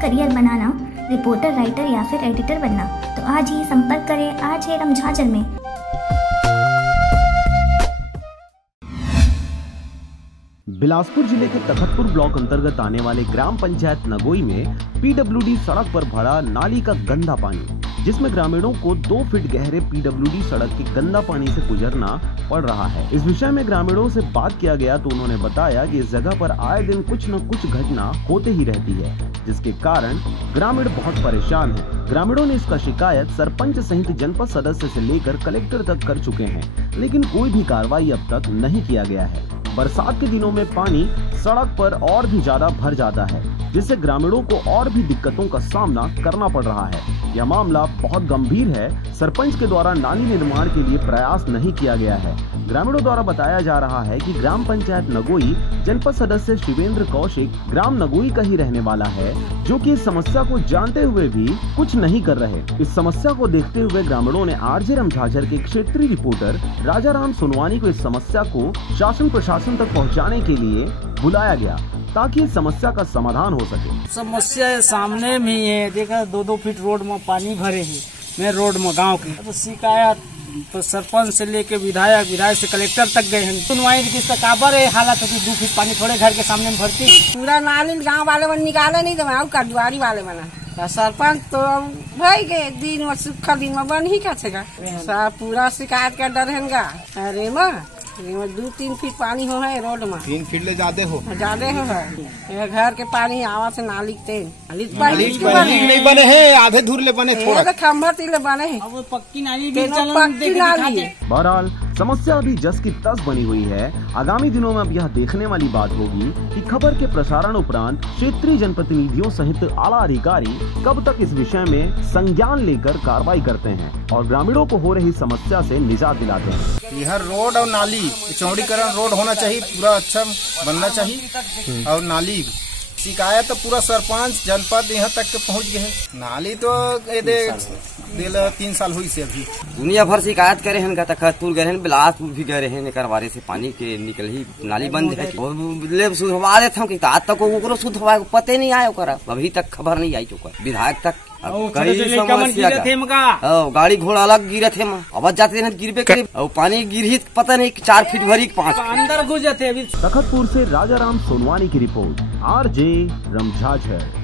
Career बनाना, reporter, writer या फिर editor बनना, तो आज ही संपर्क करें आज है रमझाझर में। बिलासपुर जिले के तखतपुर ब्लॉक अंतर्गत आने वाले ग्राम पंचायत नगोई में पीडब्ल्यूडी सड़क पर भरा नाली का गंदा पानी, जिसमें ग्रामीणों को 2 फीट गहरे पीडब्ल्यूडी सड़क के गंदा पानी से गुजरना पड़ रहा है। इस विषय में ग्रामीणों से बात किया गया तो उन्होंने बताया कि इस जगह पर आए दिन कुछ न कुछ घटना होते ही रहती है, जिसके कारण ग्रामीण बहुत परेशान हैं। ग्रामीणों ने इसका शिकायत सरपंच सहित जनपद सदस्य से लेकर कलेक्टर तक कर चुके हैं, लेकिन कोई भी कार्रवाई अब तक नहीं किया गया है। बरसात के दिनों में पानी सड़क पर और भी ज्यादा भर जाता है, जिससे ग्रामीणों को और भी दिक्कतों का सामना करना पड़ रहा है। यह मामला बहुत गंभीर है। सरपंच के द्वारा नाली निर्माण के लिए प्रयास नहीं किया गया है। ग्रामीणों द्वारा बताया जा रहा है कि ग्राम पंचायत नगोई जनपद सदस्य शिवेंद्र कौशिक ग्राम नगोई का ही रहने वाला है, जो कि इस समस्या को जानते हुए भी कुछ नहीं कर रहे। इस समस्या को देखते हुए ग्रामीणों ने आरजे रमझाझर के क्षेत्रीय रिपोर्टर राजाराम सोनवानी को इस समस्या को शासन प्रशासन तक पहुंचाने के लिए बुलाया गया, ताकि इस समस्या का समाधान हो सके। समस्या सामने में है, देखा 2-2 फीट रोड में पानी भरे है, मैं रोड में गांव की तो शिकायत तो सरपंच से लेके विधायक से कलेक्टर तक गए हैं। सुनवाई की काबर है हालत है, 2 फीट पानी थोड़े घर के सामने में भरती, पूरा नाली गांव वाले मन निकाले नहीं तो दुआरी वाले बना सरपंच तो भाई गए दिन में सुखा दिन में बन ही का पूरा शिकायत का डर है। अरे माँ 2-3 फीट पानी हो है रोड में, 3 फीट ले ज्यादा हो है। घर के पानी आवा से नाली नहीं बने है, आधे धूर ले बने, थोड़ा खम्भा तीले बने है, अब पक्की नाली बहरहाल समस्या अभी जस की तस बनी हुई है। आगामी दिनों में अब यह देखने वाली बात होगी कि खबर के प्रसारण उपरांत क्षेत्रीय जनप्रतिनिधियों सहित आला अधिकारी कब तक इस विषय में संज्ञान लेकर कार्रवाई करते हैं और ग्रामीणों को हो रही समस्या से निजात दिलाते हैं। यह रोड और नाली चौड़ीकरण रोड होना चाहिए, पूरा अच्छा बनना चाहिए। और नाली शिकायत तो पूरा सरपंच जनपद यहाँ तक के पहुँच गए। नाली तो 3 साल हुई से अभी दुनिया भर शिकायत करे हैं, तखतपुर गए हैं, बिलासपुर भी गए हैं, करवारे से पानी के निकल ही नाली बंद है। शुद्धवा देते हैं आज तक वो शुद्ध हवा पते नहीं आया, अभी तक खबर नहीं आई चुका विधायक तक। गाड़ी घोड़ा अलग गिरे थे, आवाज जाते हैं गिरबे करे और पानी गिर ही पता नहीं 4 फीट भरी 5 अंदर घुस जाते। तखतपुर से राजाराम सोनवानी की रिपोर्ट, आरजे रमझाझर।